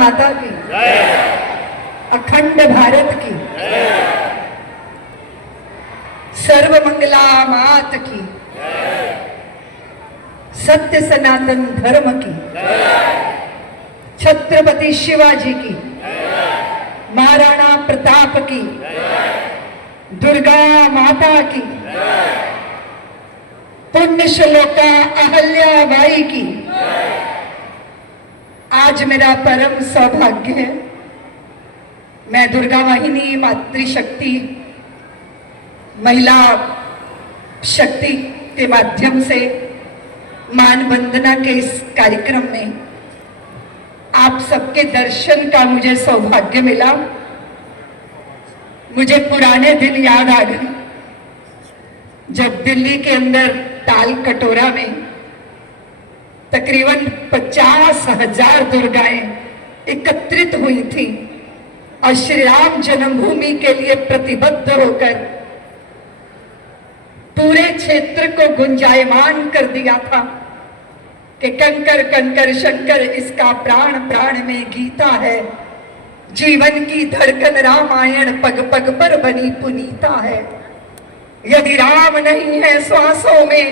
माता की, अखंड भारत की, सर्वमंगला मात की, सत्य सनातन धर्म की, छत्रपति शिवाजी की, महाराणा प्रताप की, दुर्गा माता की, पुण्य श्लोका अहल्याबाई की। आज मेरा परम सौभाग्य है, मैं दुर्गा वाहिनी मातृशक्ति महिला शक्ति के माध्यम से मान वंदना के इस कार्यक्रम में आप सबके दर्शन का मुझे सौभाग्य मिला। मुझे पुराने दिन याद आ गए जब दिल्ली के अंदर ताल कटोरा में तकरीबन 50,000 दुर्गाएं एकत्रित हुई थी और श्री राम जन्मभूमि के लिए प्रतिबद्ध होकर पूरे क्षेत्र को गुंजायमान कर दिया था कि कंकर कंकर शंकर इसका प्राण प्राण में गीता है, जीवन की धड़कन रामायण पग पग पर बनी पुनीता है। यदि राम नहीं है श्वासों में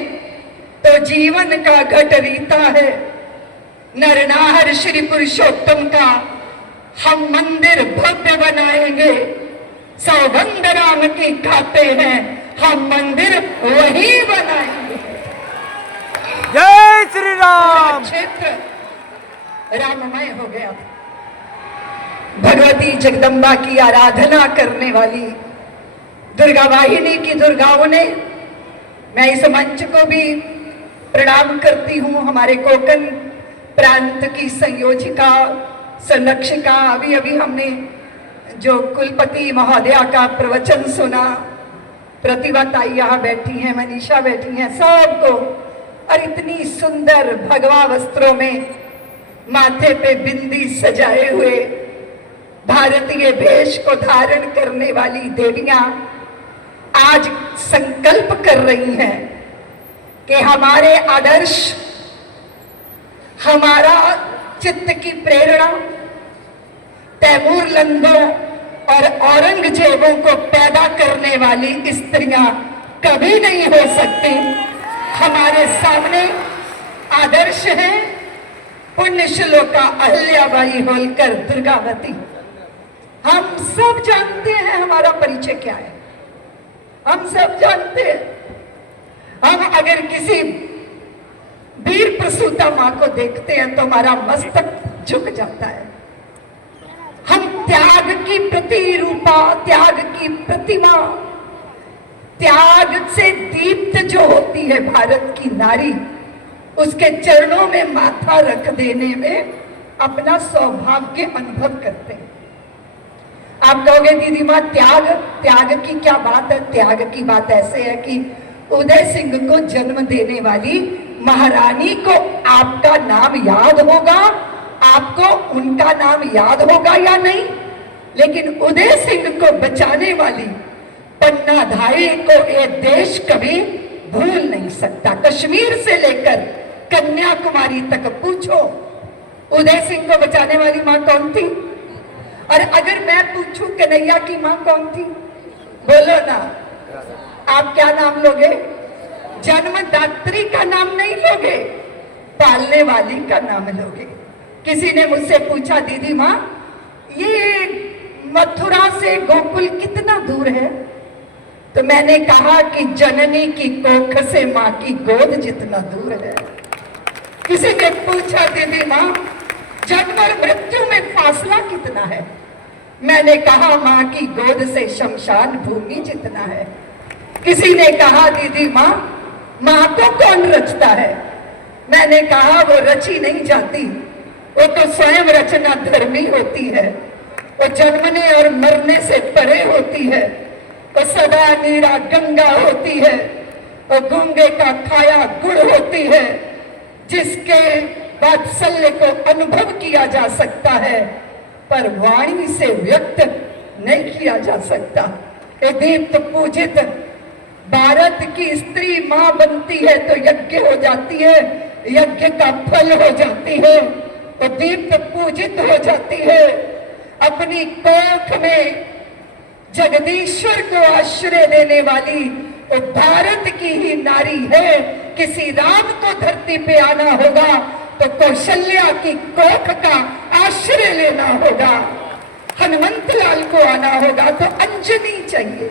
तो जीवन का घट रीता है। नर नाहर श्री पुरुषोत्तम का हम मंदिर भव्य बनाएंगे, सौगंध राम की खाते हैं हम मंदिर वही बनाएंगे। जय श्री राम। क्षेत्र राममय हो गया। भगवती जगदम्बा की आराधना करने वाली दुर्गा वाहिनी की दुर्गाओं ने, मैं इस मंच को भी प्रणाम करती हूँ। हमारे कोकण प्रांत की संयोजिका संरक्षिका, अभी अभी हमने जो कुलपति महोदया का प्रवचन सुना, प्रतिभा ताई यहाँ बैठी हैं, मनीषा बैठी हैं, सबको, और इतनी सुंदर भगवा वस्त्रों में माथे पे बिंदी सजाए हुए भारतीय भेष को धारण करने वाली देवियां आज संकल्प कर रही हैं कि हमारे आदर्श, हमारा चित्त की प्रेरणा तैमूर लंदों और औरंगजेबों को पैदा करने वाली स्त्रियां कभी नहीं हो सकती। हमारे सामने आदर्श है पुण्य श्लोका अहल्याबाई होलकर दुर्गावती। हम सब जानते हैं हमारा परिचय क्या है, हम सब जानते हैं। हम अगर किसी वीर प्रसूता मां को देखते हैं तो हमारा मस्तक झुक जाता है। हम त्याग की प्रतिरूपा, त्याग की प्रतिमा, त्याग से दीप्त जो होती है भारत की नारी, उसके चरणों में माथा रख देने में अपना सौभाग्य अनुभव करते हैं। आप कहोगे दीदी माँ त्याग, त्याग की क्या बात है? त्याग की बात ऐसे है कि उदय सिंह को जन्म देने वाली महारानी को आपका नाम याद होगा, आपको उनका नाम याद होगा या नहीं, लेकिन उदय सिंह को बचाने वाली पन्ना धाई को ये देश कभी भूल नहीं सकता। कश्मीर से लेकर कन्याकुमारी तक पूछो, उदय सिंह को बचाने वाली मां कौन थी? और अगर मैं पूछूं कन्हैया की मां कौन थी, बोलो ना, आप क्या नाम लोगे? जन्मदात्री का नाम नहीं लोगे, पालने वाली का नाम लोगे। किसी ने मुझसे पूछा दीदी मां ये मथुरा से गोकुल कितना दूर है? तो मैंने कहा कि जननी की कोख से मां की गोद जितना दूर है। किसी ने पूछा दीदी मां जन्म और मृत्यु में फासला कितना है? मैंने कहा मां की गोद से शमशान भूमि जितना है। किसी ने कहा दीदी मां मां को कौन रचता है? मैंने कहा वो रची नहीं जाती, वो तो स्वयं रचना धर्मी होती है। वो जन्मने और मरने से परे होती है, वो सदा नीरा गंगा होती है, वो गूंगे का खाया गुड़ होती है, जिसके वात्सल्य को अनुभव किया जा सकता है पर वाणी से व्यक्त नहीं किया जा सकता। ये दीप्त पूजित भारत की स्त्री मां बनती है तो यज्ञ हो जाती है, यज्ञ का फल हो जाती है। तो दीप्त पूजित हो जाती है। अपनी कोख में जगदीश्वर को आश्रय देने वाली वो भारत की ही नारी है। किसी राम को धरती पे आना होगा तो कौशल्या की कोख का आश्रय लेना होगा। हनुमंत लाल को आना होगा तो अंजनी चाहिए।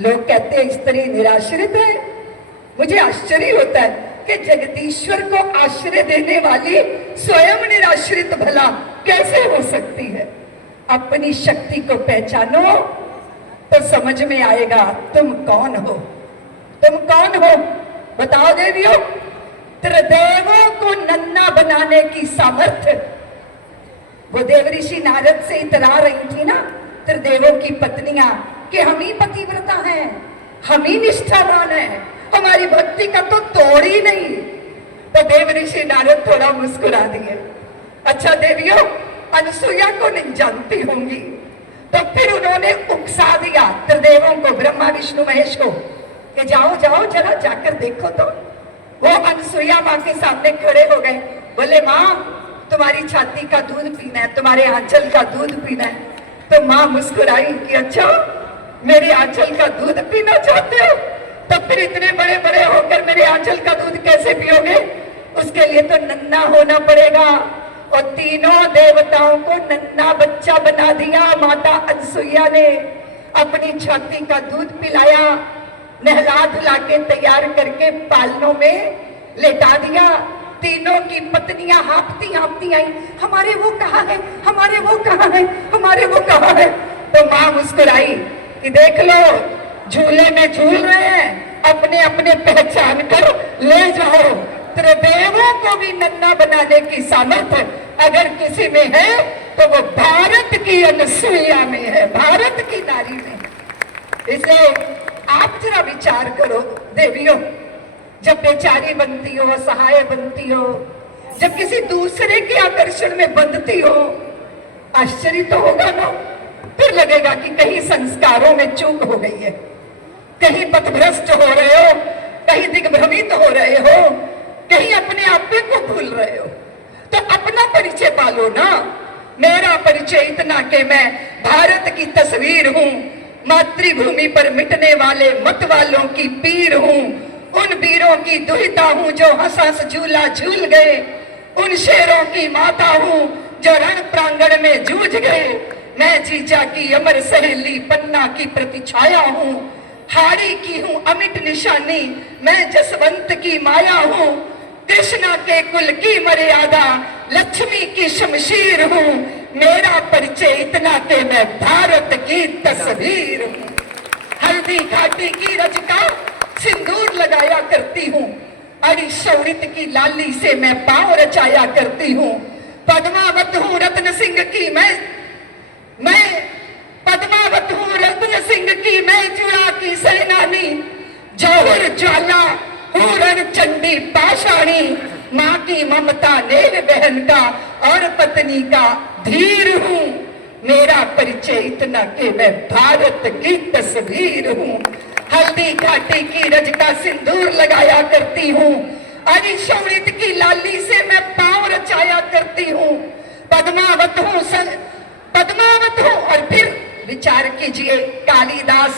लोग कहते हैं स्त्री निराश्रित है। मुझे आश्चर्य होता है कि जगदीश्वर को आश्रय देने वाली स्वयं निराश्रित भला कैसे हो सकती है। अपनी शक्ति को पहचानो तो समझ में आएगा तुम कौन हो। तुम कौन हो बताओ देवियों। त्रिदेवों को नन्ना बनाने की सामर्थ्य वो देव ऋषि नारद से इतरा रही थी ना, त्रिदेवों की पत्नियां, कि हम ही पतिव्रता हैं, हम ही निष्ठावान हैं, हमारी भक्ति का तो तोड़ ही नहीं। तो देव ऋषि नारद थोड़ा मुस्कुरा दिए। अच्छा देवियों, अनसुईया को नहीं जानती होंगी, तो फिर उन्होंने उकसा दिया त्रिदेवों को, ब्रह्मा विष्णु महेश को, कि जाओ जाओ जरा जाकर देखो। तो वो अनसुईया माँ के सामने खड़े हो गए। बोले माँ तुम्हारी छाती का दूध पीना है, तुम्हारे आंचल का दूध पीना है। तो माँ मुस्कुराई कि अच्छा मेरे आंचल का दूध पीना चाहते हो, तो फिर इतने बड़े बड़े होकर मेरे आंचल का दूध कैसे पियोगे। उसके लिए तो नन्ना होना पड़ेगा। और तीनों देवताओं को नन्ना बच्चा बना दिया। माता अनसुईया ने अपनी छाती का दूध पिलाया, नहला धुला के तैयार करके पालनों में लेटा दिया। तीनों की पत्नियां हाँफती हाँफती आई, हमारे वो कहाँ है, हमारे वो कहाँ है, हमारे वो कहाँ है। तो माँ मुस्कुराई कि देख लो झूले में झूल रहे हैं, अपने अपने पहचान कर ले जाओ। त्रिदेवों को भी नन्ना बनाने की सामर्थ्य अगर किसी में है तो वो भारत की अनसुईया में है, भारत की नारी में है। इसलिए आप जरा विचार करो देवियों, जब बेचारी बनती हो, सहाय बनती हो, जब किसी दूसरे के आकर्षण में बंधती हो, आश्चर्य तो होगा ना। फिर लगेगा कि कहीं संस्कारों में चूक हो गई है, कहीं पथभ्रष्ट हो रहे हो, कहीं दिग्भ्रमित हो रहे हो, कहीं अपने आप को भूल रहे हो। तो अपना परिचय पालो ना। मेरा परिचय इतना कि मैं भारत की तस्वीर हूँ, मातृभूमि पर मिटने वाले मत वालों की पीर हूँ, उन वीरों की दुहिता हूँ जो हंस हंस झूला झूल गए, उन शेरों की माता हूँ जो रण प्रांगण में जूझ गए। मैं जीजा की अमर सहेली, पन्ना की प्रतिछाया हूँ, हाड़ी की हूँ अमिट निशानी, मैं जसवंत की माया हूँ, कृष्णा के कुल की मर्यादा, लक्ष्मी की शमशीर हूँ। मेरा परिचय इतना कि मैं भारत की तस्वीर हूँ। हल्दी घाटी की रजका सिंदूर लगाया करती हूँ, अड़ी शौरित की लाली से मैं पांव रचाया करती हूँ। पद्मावत हूँ रत्न सिंह की मैं पद्मावत हूँ रत्न सिंह की मैं जुड़ा की सेनानी, जौहर ज्वाला हूँ रण चंडी पाषाणी, माँ की ममता नेल बहन का और पत्नी का धीर हूँ। मेरा परिचय इतना कि मैं भारत की तस्वीर हूँ। हल्दी घाटी की रजका सिंदूर लगाया करती हूँ, अरि शौरित की लाली से मैं पांव रचाया करती हूँ। पद्मावत हूँ। और फिर विचार कीजिए, कालिदास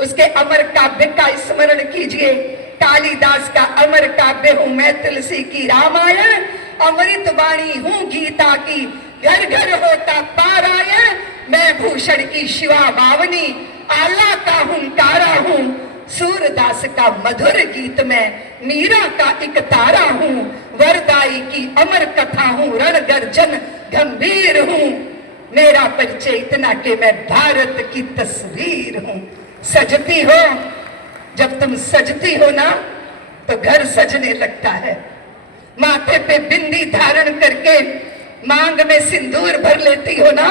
उसके अमर काव्य का स्मरण कीजिए। कालिदास का अमर काव्य हूँ मैं तुलसी की रामायण, अमृत वाणी हूँ गीता की, घर घर होता पारायण, मैं भूषण की शिवा बावनी, आला का हुंकारा हूँ, सूरदास का मधुर गीत में मीरा का एक तारा हूँ, वरदाई की अमर कथा हूँ, रण गर्जन गंभीर हूँ। मेरा परिचय इतना कि मैं भारत की तस्वीर हूँ। सजती हो, जब तुम सजती हो ना तो घर सजने लगता है। माथे पे बिंदी धारण करके मांग में सिंदूर भर लेती हो ना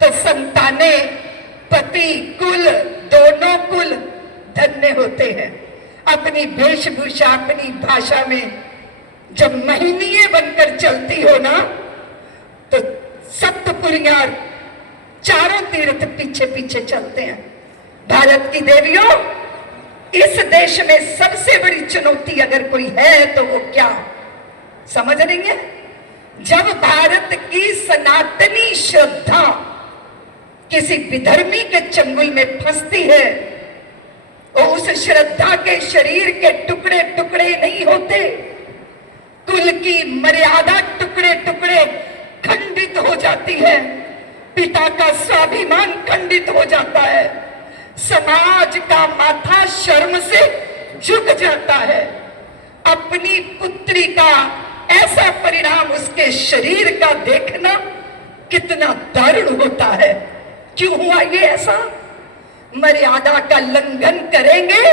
तो संताने, पति, कुल, दोनों कुल धन्य होते हैं। अपनी वेशभूषा, अपनी भाषा में जब महिनीय बनकर चलती हो ना तो सप्तपुरियां चारों तीर्थ पीछे पीछे चलते हैं। भारत की देवियों, इस देश में सबसे बड़ी चुनौती अगर कोई है तो वो क्या समझ रही है? जब भारत की सनातनी श्रद्धा किसी विधर्मी के चंगुल में फंसती है, वो उस श्रद्धा के शरीर के टुकड़े टुकड़े नहीं होते, कुल की मर्यादा टुकड़े टुकड़े खंडित हो जाती है, पिता का स्वाभिमान खंडित हो जाता है, समाज का माथा शर्म से झुक जाता है। अपनी पुत्री का ऐसा परिणाम उसके शरीर का देखना कितना दारुण होता है। क्यों हुआ ये ऐसा? मर्यादा का लंघन करेंगे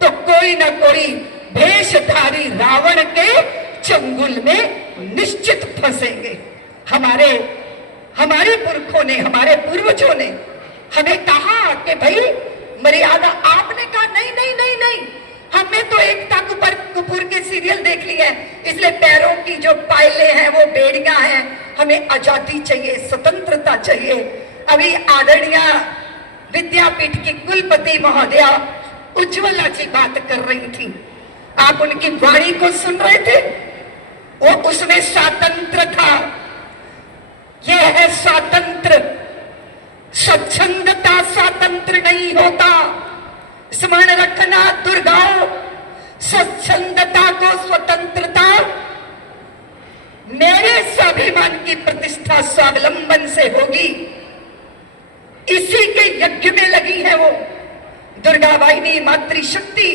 तो कोई ना कोई भेषधारी रावण के चंगुल में निश्चित फंसेंगे। हमारे पुरखों ने, हमारे पूर्वजों ने हमें कहा कि भाई मर्यादा, आपने कहा नहीं नहीं नहीं नहीं, हमने तो एकता कपूर के सीरियल देख लिए हैं, इसलिए पैरों की जो पायलें हैं वो बेड़ियां हैं, हमें आजादी चाहिए, स्वतंत्रता चाहिए। अभी आदरणीय विद्यापीठ की कुलपति महोदया उज्ज्वला जी बात कर रही थी, आप उनकी वाणी को सुन रहे थे, वो उसमें स्वातंत्र था। यह है स्वातंत्र, स्वच्छंदता स्वातंत्र नहीं होता। स्मरण रखना दुर्गाओं, स्वच्छंदता को स्वतंत्रता, मेरे स्वाभिमान की प्रतिष्ठा स्वावलंबन से होगी। इसी के यज्ञ में लगी है वो दुर्गा वाहिनी मातृशक्ति।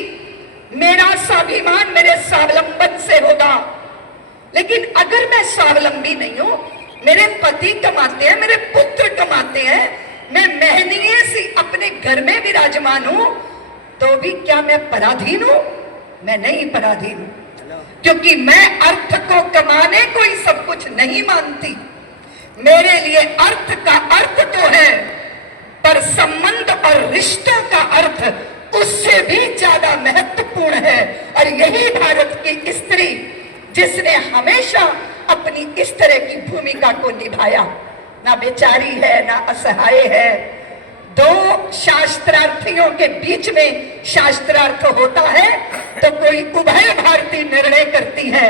मेरा स्वाभिमान मेरे स्वावलंबन से होगा। लेकिन अगर मैं स्वावलंबी नहीं हूं, मेरे पति कमाते हैं, मेरे पुत्र कमाते हैं, मैं महनीय सी अपने घर में विराजमान हूं, तो भी क्या मैं पराधीन हूं? मैं नहीं पराधीन हूं, क्योंकि मैं अर्थ को कमाने को ही सब कुछ नहीं मानती। मेरे लिए अर्थ का अर्थ तो है, पर संबंध और रिश्तों का अर्थ उससे भी ज्यादा महत्वपूर्ण है। और यही भारत की स्त्री जिसने हमेशा अपनी इस तरह की भूमिका को निभाया, ना बेचारी है ना असहाय है। दो शास्त्रार्थियों के बीच में शास्त्रार्थ होता है तो कोई उभय भारती निर्णय करती है,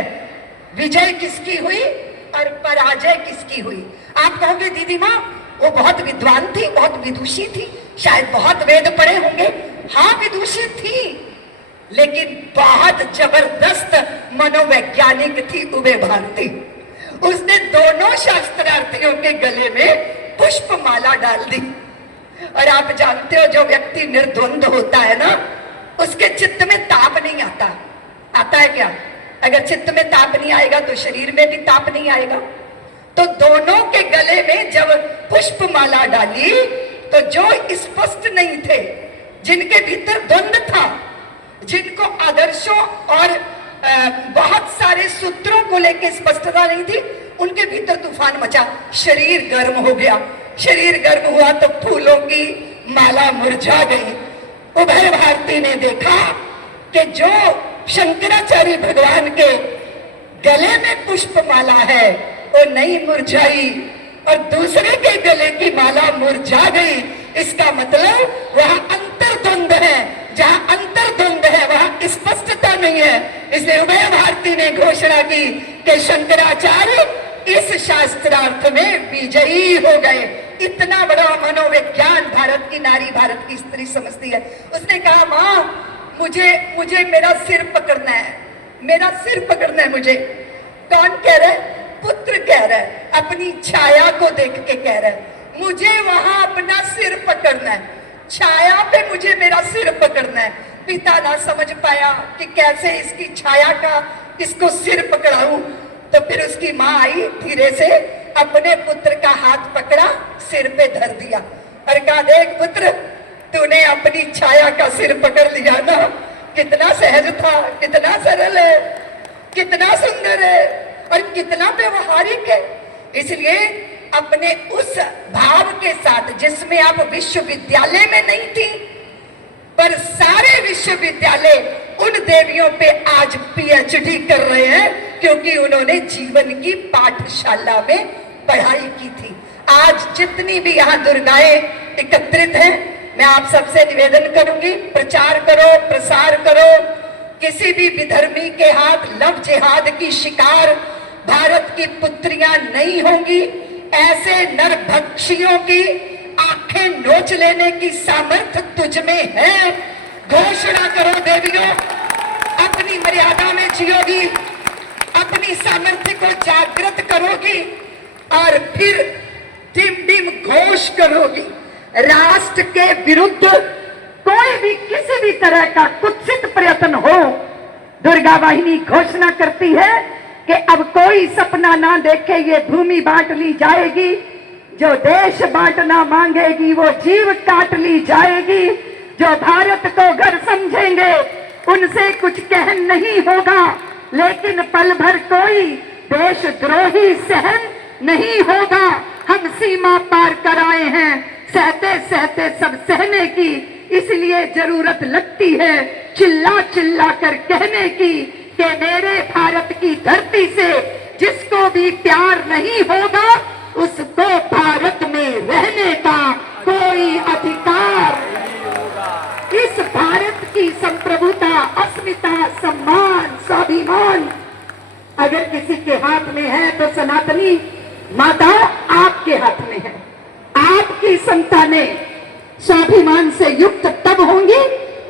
विजय किसकी हुई और पराजय किसकी हुई। आप कहोगे दीदी माँ वो बहुत विद्वान थी, बहुत विदुषी थी, शायद बहुत वेद पढ़े होंगे। हाँ विदुषी थी, लेकिन बहुत जबरदस्त मनोवैज्ञानिक थी उभय भारती। उसने दोनों शास्त्रार्थियों के गले में पुष्प माला डाल दी। और आप जानते हो जो व्यक्ति निर्द्वंद होता है ना, उसके चित्त में ताप नहीं आता। आता है क्या? अगर चित्त में ताप नहीं आएगा तो शरीर में भी ताप नहीं आएगा। तो दोनों के गले में जब पुष्प माला डाली तो जो स्पष्ट नहीं थे, जिनके भीतर द्वंद था, जिनको आदर्शों और बहुत सारे सूत्रों को लेकर स्पष्टता नहीं थी, उनके भीतर तूफान मचा, शरीर गर्म हो गया। शरीर गर्म हुआ तो फूलों की माला मुरझा गई। उभय भारती ने देखा कि जो शंकराचार्य भगवान के गले में पुष्प माला है वो नहीं मुरझाई और दूसरे के गले की माला मुरझा गई। इसका मतलब वहां अंतर्द्वंद है, जहां अंतर्द्वंद है वहां स्पष्टता नहीं है। इसलिए उभय भारती ने घोषणा की कि शंकराचार्य इस शास्त्रार्थ में विजयी हो गए। इतना बड़ा मनोविज्ञान भारत की नारी, भारत की स्त्री समझती है। उसने कहा माँ मुझे मेरा सिर पकड़ना है, मेरा सिर पकड़ना है मुझे। कौन कह रहा है? पुत्र कह रहा है, अपनी छाया को देख के कह रहा है मुझे वहां अपना सिर पकड़ना है, छाया पे मुझे मेरा सिर पकड़ना है। पिता ना समझ पाया कि कैसे इसकी छाया का इसको सिर पकड़ाऊं, तो फिर उसकी माँ आई, धीरे से अपने पुत्र का हाथ पकड़ा, सिर पे धर दिया और कहा देख पुत्र, तूने अपनी छाया का सिर पकड़ लिया ना, कितना सहज था, कितना सरल है, कितना सुंदर है और कितना व्यवहारिक है। इसलिए अपने उस भाव के साथ जिसमें आप विश्वविद्यालय में नहीं थी, पर सारे विश्वविद्यालय उन देवियों पे आज पीएचडी कर रहे हैं क्योंकि उन्होंने जीवन की पाठशाला में पढ़ाई की थी। आज जितनी भी यहाँ दुर्गाएं एकत्रित हैं, मैं आप सबसे निवेदन करूंगी, प्रचार करो, प्रसार करो। किसी भी विधर्मी के हाथ लव जिहाद की शिकार भारत की पुत्रियां नहीं होंगी, ऐसे नरभक्षियों की आंखें नोच लेने की सामर्थ्य तुझ में है। घोषणा करो देवियों, अपनी मर्यादा में जियोगी, अपनी सामर्थ्य को जागृत करोगी और फिर डिम डिम घोष करोगी। राष्ट्र के विरुद्ध कोई भी किसी भी तरह का कुत्सित प्रयत्न हो, दुर्गा वाहिनी घोषणा करती है कि अब कोई सपना ना देखे, ये भूमि बांट ली जाएगी, जो देश बांटना मांगेगी वो जीव काट ली जाएगी, जो भारत को घर समझेंगे उनसे कुछ कहन नहीं होगा, लेकिन पल भर कोई देशद्रोही सहन नहीं होगा। हम सीमा पार कर आए हैं, सहते सहते सब सहने की, इसलिए जरूरत लगती है चिल्ला चिल्ला कर कहने की कि मेरे भारत की धरती से जिसको भी प्यार नहीं होगा उसको भारत में रहने का कोई अधिकार नहीं होगा। इस भारत की संप्रभुता, अस्मिता, सम्मान, स्वाभिमान अगर किसी के हाथ में है तो सनातनी माता आपके हाथ में है। आपकी संतानें स्वाभिमान से युक्त तब होंगी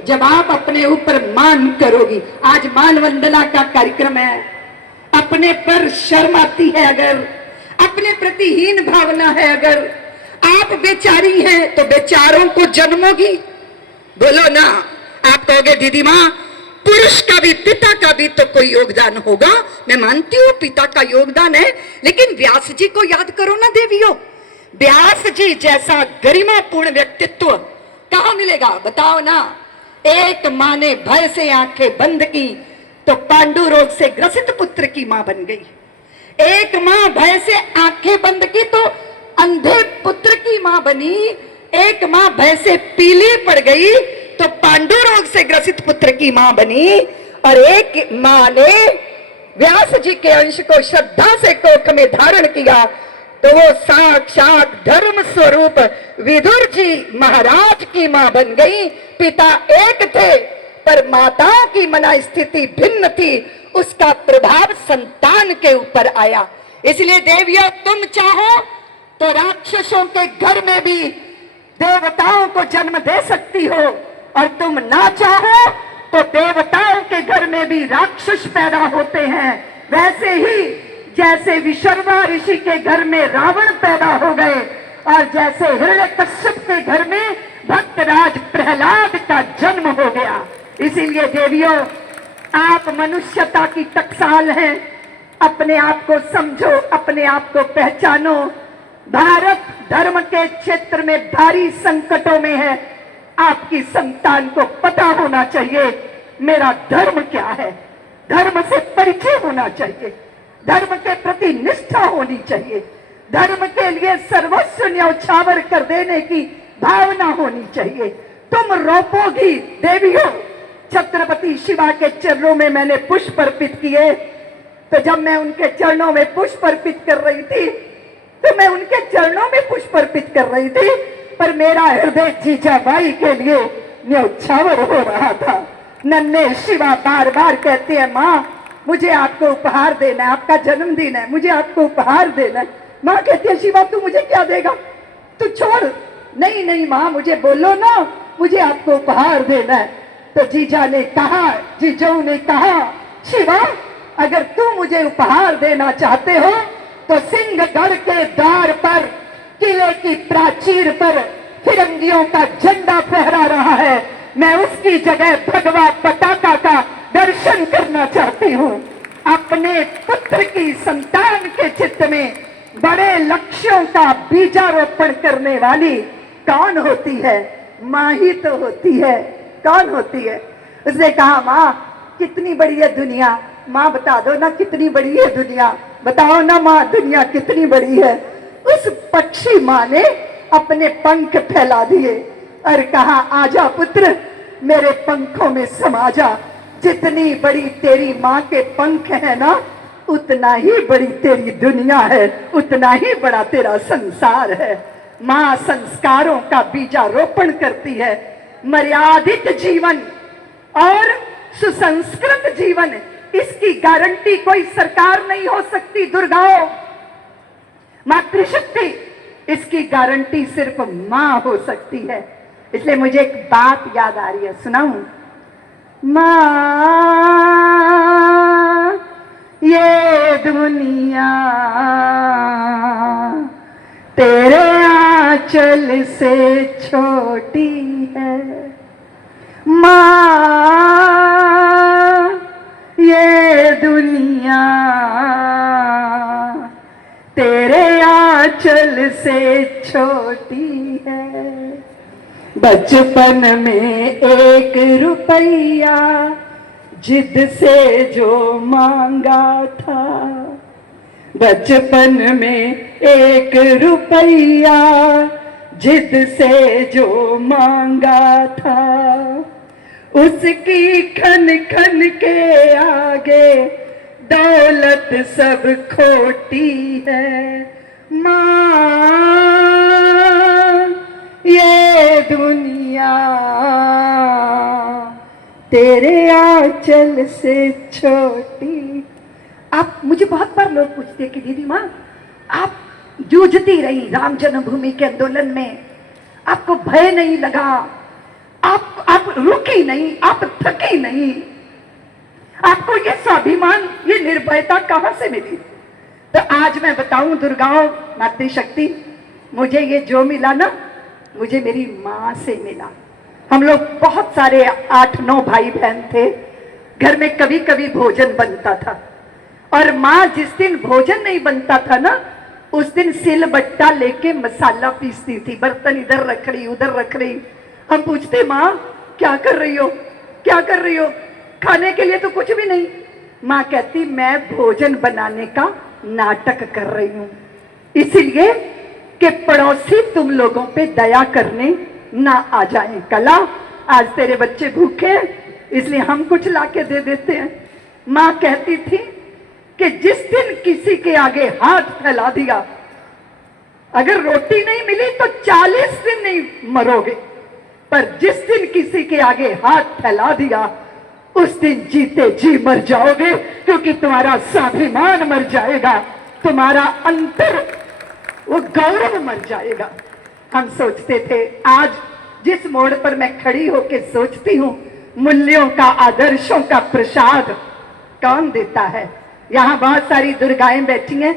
जब आप अपने ऊपर मान करोगी। आज मान वंदना का कार्यक्रम है, अपने पर शर्म आती है, अगर अपने प्रति हीन भावना है, अगर आप बेचारी हैं तो बेचारों को जन्मोगी। बोलो ना, आप कहोगे दीदी माँ पुरुष का भी, पिता का भी तो कोई योगदान होगा। मैं मानती हूँ पिता का योगदान है, लेकिन व्यास जी को याद करो ना देवियों। व्यास जी जैसा गरिमापूर्ण व्यक्तित्व कहाँ मिलेगा बताओ ना। एक माँ ने भय से आंखें बंद की तो पांडु रोग से ग्रसित पुत्र की मां बन गई। एक मां भय से आंखें बंद की तो अंधे पुत्र की मां बनी। एक मां भय से पीली पड़ गई तो पांडु रोग से ग्रसित पुत्र की मां बनी। और एक मां ने व्यास जी के अंश को श्रद्धा से कोख में धारण किया तो वो साक्षात धर्म स्वरूप विदुर जी महाराज की मां बन गई। पिता एक थे पर माताओं की मना स्थिति भिन्न थी, उसका प्रभाव संतान के ऊपर आया। इसलिए देवियों, तुम चाहो तो राक्षसों के घर में भी देवताओं को जन्म दे सकती हो, और तुम ना चाहो तो देवताओं के घर में भी राक्षस पैदा होते हैं। वैसे ही जैसे विशर्वा ऋषि के घर में रावण पैदा हो गए और जैसे हिरण्यकश्यप के घर में भक्तराज प्रहलाद का जन्म हो गया। इसीलिए देवियों, आप मनुष्यता की टकसाल हैं। अपने आप को समझो, अपने आप को पहचानो। भारत धर्म के क्षेत्र में भारी संकटों में है। आपकी संतान को पता होना चाहिए मेरा धर्म क्या है। धर्म से परिचय होना चाहिए, धर्म के प्रति निष्ठा होनी चाहिए, धर्म के लिए सर्वस्व न्यौछावर कर देने की भावना होनी चाहिए। तुम रोपोगी देवियों। छत्रपति शिवा के चरणों में मैंने पुष्प अर्पित किए, तो जब मैं उनके चरणों में पुष्प अर्पित कर रही थी तो मैं उनके चरणों में पुष्प अर्पित कर रही थी, पर मेरा हृदय जीजाबाई के लिए न्यौछावर हो रहा था। नन्हे शिवा बार बार कहते हैं माँ मुझे आपको उपहार देना है, आपका जन्मदिन है, मुझे आपको उपहार देना है। माँ कहती है शिवा तू मुझे क्या देगा, तू छोड़। नहीं नहीं माँ, मुझे बोलो ना, मुझे आपको उपहार देना है। तो जीजा ने कहा, जीजाऊ ने कहा शिवा अगर तू मुझे उपहार देना चाहते हो तो सिंहगढ़ के द्वार पर किले की प्राचीर पर फिरंगियों का झंडा फहरा रहा है, मैं उसकी जगह भगवा पताका का दर्शन करना चाहती हूँ। अपने पुत्र की संतान के चित्त में बड़े लक्ष्यों का बीजारोपण करने वाली कौन होती है? माँ ही तो होती है। कौन होती है? उसने कहा माँ कितनी बड़ी है दुनिया, माँ बता दो ना कितनी बड़ी है दुनिया, बताओ ना माँ दुनिया कितनी बड़ी है। उस पक्षी माँ ने अपने पंख फैला दिए और कहा आजा पुत्र मेरे पंखों में समा जा। जितनी बड़ी तेरी माँ के पंख है ना उतना ही बड़ी तेरी दुनिया है, उतना ही बड़ा तेरा संसार है। माँ संस्कारों का बीजारोपण करती है। मर्यादित जीवन और सुसंस्कृत जीवन इसकी गारंटी कोई सरकार नहीं हो सकती दुर्गाओं, मातृशक्ति, इसकी गारंटी सिर्फ मां हो सकती है। इसलिए मुझे एक बात याद आ रही है, सुनाऊं? मां ये दुनिया तेरे आंचल से छोटी है, मां ये दुनिया तेरे आंचल से छोटी है। बचपन में 1 रुपया जिद से जो मांगा था, बचपन में 1 रुपया जिद से जो मांगा था, उसकी खन खन के आगे दौलत सब खोटी है। मां ये दुनिया तेरे आंचल से छोटी। आप, मुझे बहुत बार लोग पूछते कि दीदी मां आप जूझती रही राम जन्मभूमि के आंदोलन में, आपको भय नहीं लगा, आप रुकी नहीं, आप थकी नहीं, आपको ये स्वाभिमान, ये निर्भयता कहां से मिली? तो आज मैं बताऊं दुर्गाओं, मातृशक्ति, मुझे ये जो मिला ना, मुझे मेरी मां से मिला। हम लोग बहुत सारे 8-9 भाई बहन थे, घर में कभी कभी भोजन बनता था, और मां जिस दिन भोजन नहीं बनता था ना, उस दिन सिलबट्टा लेके मसाला पीसती थी, बर्तन इधर रख रही उधर रख रही। हम पूछते मां क्या कर रही हो, क्या कर रही हो? खाने के लिए तो कुछ भी नहीं। मां कहती मैं भोजन बनाने का नाटक कर रही हूं, इसलिए कि पड़ोसी तुम लोगों पे दया करने ना आ जाए। कला आज तेरे बच्चे भूखे इसलिए हम कुछ लाके दे देते हैं। मां कहती थी कि जिस दिन किसी के आगे हाथ फैला दिया, अगर रोटी नहीं मिली तो 40 दिन नहीं मरोगे, पर जिस दिन किसी के आगे हाथ फैला दिया उस दिन जीते जी मर जाओगे, क्योंकि तुम्हारा स्वाभिमान मर जाएगा, तुम्हारा अंतर वो गौरव मर जाएगा। हम सोचते थे, आज जिस मोड़ पर मैं खड़ी होकर सोचती हूँ, मूल्यों का, आदर्शों का प्रसाद कौन देता है? यहाँ बहुत सारी दुर्गाएं बैठी हैं,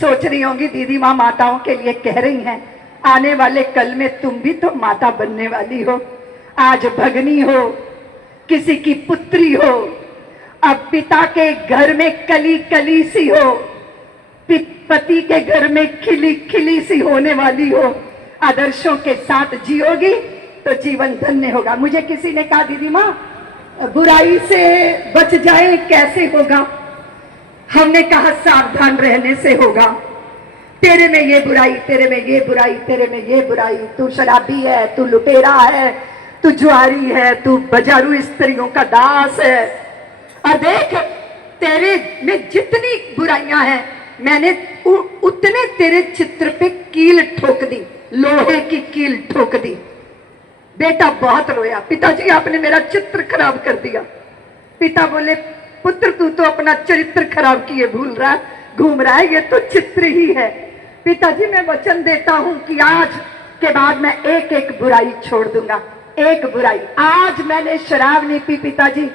सोच रही होंगी दीदी माँ माताओं के लिए कह रही हैं, आने वाले कल में तुम भी तो माता बनने वाली हो। आज भगनी हो, किसी की पुत्री हो, अब पिता के घर में कली कली सी हो, पति के घर में खिली खिली सी होने वाली हो, आदर्शों के साथ जियोगी तो जीवन धन्य होगा। मुझे किसी ने कहा दीदी माँ बुराई से बच जाए कैसे होगा? हमने कहा सावधान रहने से होगा। तेरे में ये बुराई, तेरे में ये बुराई, तेरे में ये बुराई, तू शराबी है, तू लुटेरा है, तू जुआरी है, तू बाजारू स्त्रियों का दास है। और देख तेरे में जितनी बुराइयां हैं, मैंने उतने तेरे चित्र पे कील ठोक दी, लोहे की कील ठोक दी। बेटा बहुत रोया, पिताजी आपने मेरा चित्र खराब कर दिया। पिता बोले पुत्र तू तो अपना चरित्र खराब किए घूम रहा है, ये तो चित्र ही है। पिताजी मैं वचन देता हूं कि आज के बाद मैं एक एक बुराई छोड़ दूंगा, एक बुराई। आज मैंने शराब नहीं पी पिताजी,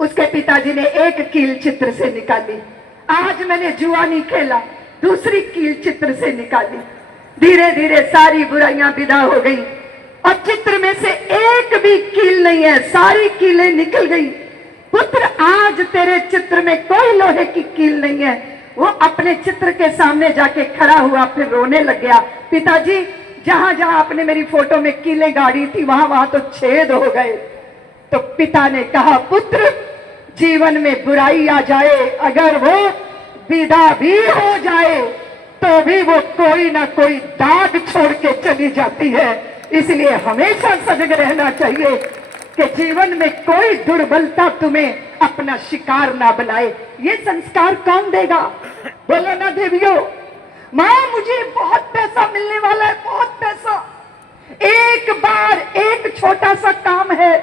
उसके पिताजी ने एक कील चित्र से निकाली। आज मैंने जुआ नहीं खेला, दूसरी कील चित्र से निकाली। धीरे धीरे सारी बुराइयां विदा हो गई और चित्र में से एक भी कील नहीं है, सारी कीलें निकल गई। पुत्र आज तेरे चित्र में कोई लोहे की कील नहीं है। वो अपने चित्र के सामने जाके खड़ा हुआ, फिर रोने लग गया। पिताजी जहां जहां आपने मेरी फोटो में कीलें गाड़ी थी वहां वहां तो छेद हो गए। तो पिता ने कहा पुत्र जीवन में बुराई आ जाए, अगर वो विदा भी हो जाए तो भी वो कोई ना कोई दाग छोड़ के चली जाती है। इसलिए हमेशा सजग रहना चाहिए कि जीवन में कोई दुर्बलता तुम्हें अपना शिकार ना बनाए। ये संस्कार कौन देगा? बोलो ना देवियों। मां मुझे बहुत पैसा मिलने वाला है, बहुत पैसा। एक बार एक छोटा सा काम है,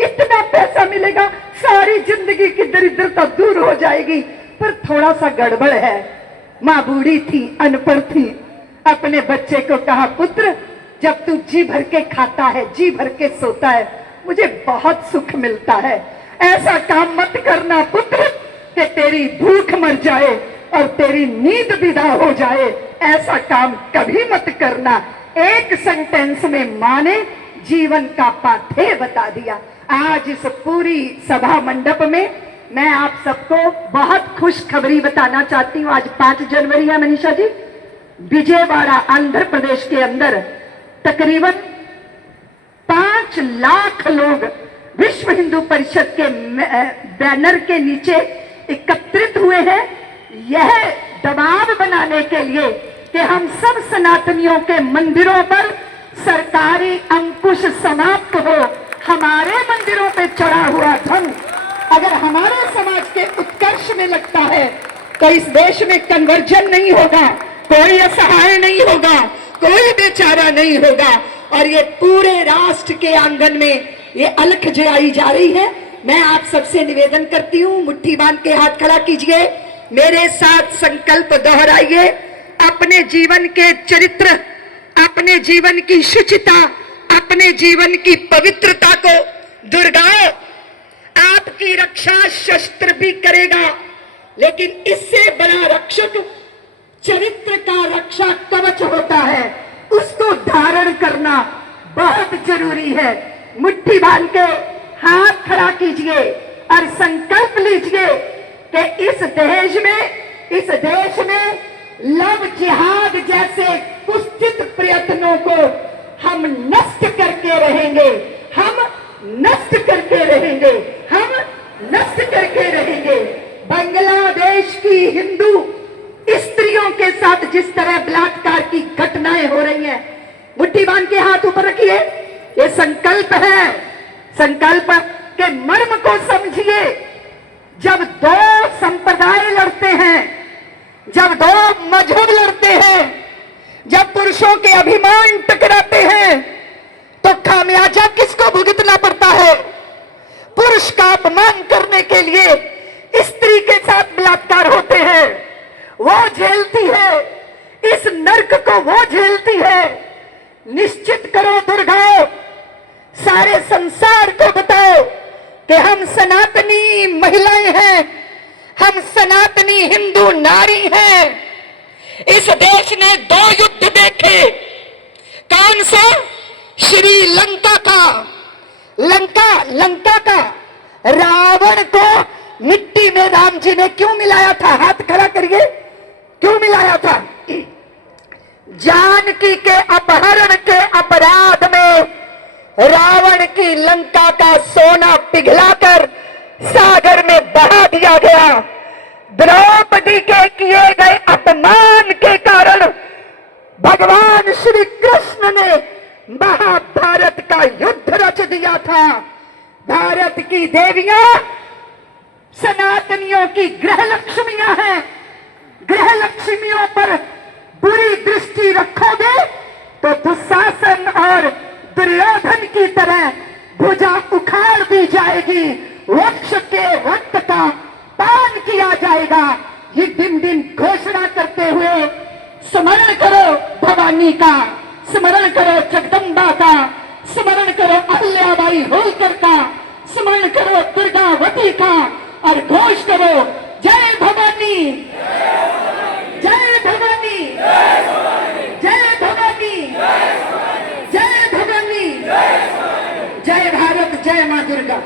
इतना पैसा मिलेगा, सारी जिंदगी की दरिद्रता दूर हो जाएगी। पर थोड़ा सा गड़बड़ है। माँ बूढ़ी थी, अनपढ़ थी, अपने बच्चे को कहा, पुत्र जब तू जी भर के खाता है, जी भर के सोता है, मुझे बहुत सुख मिलता है। ऐसा काम मत करना पुत्र कि तेरी भूख मर जाए और तेरी नींद विदा हो जाए। ऐसा काम कभी मत करना। एक सेंटेंस में माँ ने जीवन का पाथेय बता दिया। आज इस पूरी सभा मंडप में मैं आप सबको बहुत खुशखबरी बताना चाहती हूँ। आज 5 जनवरी है मनीषा जी। विजयवाड़ा आंध्र प्रदेश के अंदर तकरीबन 5 लाख लोग विश्व हिंदू परिषद के बैनर के नीचे एकत्रित हुए हैं, यह दबाव बनाने के लिए कि हम सब सनातनियों के मंदिरों पर सरकारी अंकुश समाप्त हो। हमारे मंदिरों पे चढ़ा हुआ धन अगर हमारे समाज के उत्कर्ष में लगता है तो इस देश में कन्वर्जन नहीं होगा, कोई असहाय नहीं होगा, कोई बेचारा नहीं होगा। और ये पूरे राष्ट्र के आंगन में ये अलख जलाई जा रही है। मैं आप सबसे निवेदन करती हूँ, मुट्ठी बांध के हाथ खड़ा कीजिए, मेरे साथ संकल्प दोहराइए। अपने जीवन के चरित्र, अपने जीवन की शुचिता, अपने जीवन की पवित्रता को दुर्गाओ। आपकी रक्षा शस्त्र भी करेगा, लेकिन इससे बड़ा रक्षक चरित्र का रक्षा कवच होता है, उसको धारण करना बहुत जरूरी है। मुट्ठी बांध के हाथ खड़ा कीजिए और संकल्प लीजिए कि इस देश में लव जिहाद जैसे कुत्सित प्रयत्नों को हम नष्ट करके रहेंगे, हम नष्ट करके रहेंगे, हम नष्ट करके रहेंगे। बांग्लादेश की हिंदू स्त्रियों के साथ जिस तरह बलात्कार की घटनाएं हो रही हैं, मुट्ठी बांध के हाथ ऊपर रखिए। ये संकल्प है, संकल्प के मर्म को समझिए। जब 2 संप्रदाय लड़ते हैं, जब 2 मजहब लड़ते हैं, जब पुरुषों के अभिमान टकराते हैं, तो खामियाजा किसको भुगतना पड़ता है? पुरुष का अपमान करने के लिए स्त्री के साथ बलात्कार होते हैं, वो झेलती है, इस नर्क को वो झेलती है। निश्चित करो दुर्गाओं, सारे संसार को बताओ कि हम सनातनी महिलाएं हैं, हम सनातनी हिंदू नारी हैं। इस देश ने 2 युद्ध देखे। कौन सा? श्रीलंका का, लंका का। रावण को मिट्टी में राम जी ने क्यों मिलाया था? हाथ खड़ा करिए, क्यों मिलाया था? जानकी के अपहरण के अपराध में रावण की लंका का सोना पिघलाकर सागर में बहा दिया गया। द्रौपदी के किए गए अपमान के कारण भगवान श्री कृष्ण ने महाभारत का युद्ध रच दिया था। भारत की देवियां सनातनियों की गृह लक्ष्मियां हैं। गृह लक्ष्मियों पर बुरी दृष्टि रखोगे तो दुशासन और दुर्योधन की तरह भुजा उखाड़ दी जाएगी, वृक्ष के रक्त का पान किया जाएगा। ये दिन दिन घोषणा करते हुए स्मरण करो भवानी का, स्मरण करो जगदम्बा का, स्मरण करो अहल्याबाई होलकर का, स्मरण करो दुर्गावती का और घोष करो जय भवानी, जय भवानी, जय भवानी, जय भवानी, जय भारत, जय मां दुर्गा।